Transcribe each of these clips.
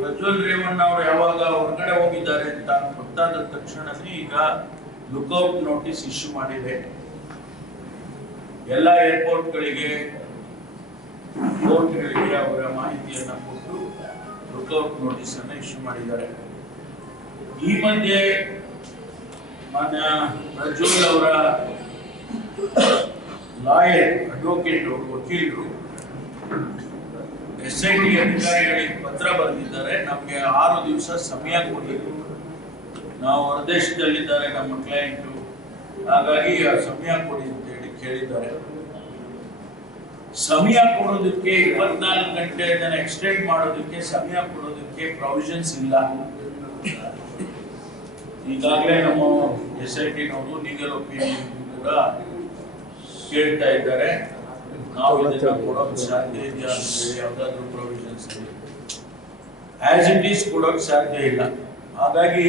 ಪ್ರಜ್ವಲ್ ರೇವಣ್ಣ ಅವರು ಯಾವಾಗ ಹೊರಗಡೆ ಹೋಗಿದ್ದಾರೆ ಅಂತ ಗೊತ್ತಾದ ತಕ್ಷಣವೇ ಈಗ ಲುಕ್ಔಟ್ ನೋಟಿಸ್ ಇಶ್ಯೂ ಮಾಡಿದೆ. ಎಲ್ಲ ಏರ್ಪೋರ್ಟ್ಗಳಿಗೆ ಕೋರ್ಟ್ಗಳಿಗೆ ಅವರ ಮಾಹಿತಿಯನ್ನ ಕೊಟ್ಟು ಲುಕ್ಔಟ್ ನೋಟಿಸ್ ಅನ್ನ ಇಶ್ಯೂ ಮಾಡಿದ್ದಾರೆ. ಈ ಮಧ್ಯೆ ಮಾನ್ಯ ಪ್ರಜ್ವಲ್ ಅವರ ಲಾಯರ್ ಅಡ್ವೊಕೇಟ್ ವಕೀಲರು ಎಸ್ ಐ ಟಿ ಅಧಿಕಾರಿಗಳಿಗೆ ಪತ್ರ ಬರೆದಿದ್ದಾರೆ. ನಮಗೆ ಆರು ದಿವಸ ಸಮಯ ಕೊಡಿ ನಾವು ಹೊರದೇಶದಲ್ಲಿದ್ದಾರೆ ನಮ್ಮ ಕ್ಲೈಂಟು ಹಾಗಾಗಿ ಸಮಯ ಕೊಡಿ ಅಂತ ಹೇಳಿ ಕೇಳಿದ್ದಾರೆ. ಸಮಯ ಕೊಡೋದಕ್ಕೆ ಇಪ್ಪತ್ನಾಲ್ಕು ಗಂಟೆ ಅದನ್ನು ಎಕ್ಸ್ಟೆಂಡ್ ಮಾಡೋದಕ್ಕೆ ಸಮಯ ಕೊಡೋದಕ್ಕೆ ಪ್ರಾವಿಷನ್ಸ್ ಇಲ್ಲ. ಈಗಾಗಲೇ ನಮ್ಮ ಎಸ್ ಐ ಟಿನವರು ಲೀಗಲ್ ಒಪಿನಿಯನ್ ಕೂಡ ಕೇಳ್ತಾ ಇದ್ದಾರೆ. ನಾವು ಇದನ್ನ ಕೊಡೋಕೆ ಸಾಧ್ಯ ಇದೆಯಾ ಅಂತ ಹೇಳಿ ಪ್ರೊವಿಷನ್ಸ್ ಆಸ್ ಇಟ್ ಈಸ್ ಕೊಡೋಕೆ ಸಾಧ್ಯ ಇಲ್ಲ. ಹಾಗಾಗಿ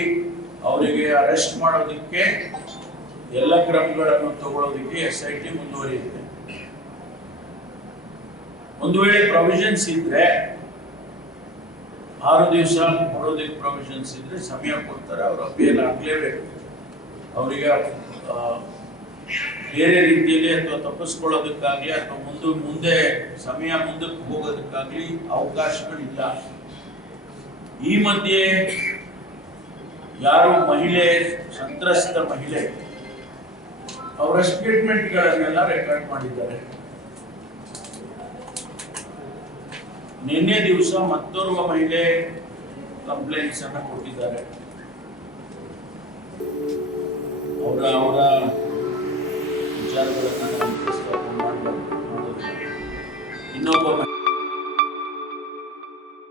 ಅವರಿಗೆ ಅರೆಸ್ಟ್ ಮಾಡೋದಕ್ಕೆ ಎಲ್ಲ ಕ್ರಮಗಳನ್ನು ತಗೊಳ್ಳೋದಕ್ಕೆ ಎಸ್ ಐ ಟಿ ಮುಂದುವರಿಯುತ್ತೆ. ಒಂದು ವೇಳೆ ಪ್ರೊವಿಷನ್ಸ್ ಇದ್ರೆ ಆರು ದಿವಸ ಕೊಡೋದಕ್ಕೆ ಪ್ರೊವಿಷನ್ಸ್ ಇದ್ರೆ ಸಮಯ ಕೊಡ್ತಾರೆ, ಅವರು ಅಪೀಲ್ ಆಗ್ಲೇಬೇಕು. ಅವರಿಗೆ ಬೇರೆ ರೀತಿಯಲ್ಲಿ ಅಥವಾ ತಪ್ಪಿಸ್ಕೊಳ್ಳೋದಕ್ಕಾಗ್ಲಿ ಅಥವಾ ಮುಂದೆ ಮುಂದೆ, ಸಮಯ ಮುಂದಕ್ಕೆ ಹೋಗೋದಕ್ಕಾಗ್ಲಿ ಅವಕಾಶಗಳಿಲ್ಲ. ಈ ಮಧ್ಯೆ ಯಾರು ಮಹಿಳೆ, ಸಂತ್ರಸ್ತ ಮಹಿಳೆ, ಅವರ ಸ್ಟೇಟ್ಮೆಂಟ್ಗಳನ್ನೆಲ್ಲ ರೆಕಾರ್ಡ್ ಮಾಡಿದ್ದಾರೆ. ನಿನ್ನೆ ದಿವಸ ಮತ್ತೋರ್ವ ಮಹಿಳೆ ಕಂಪ್ಲೇಂಟ್ಸ್ ಅನ್ನ ಕೊಟ್ಟಿದ್ದಾರೆ. No problem.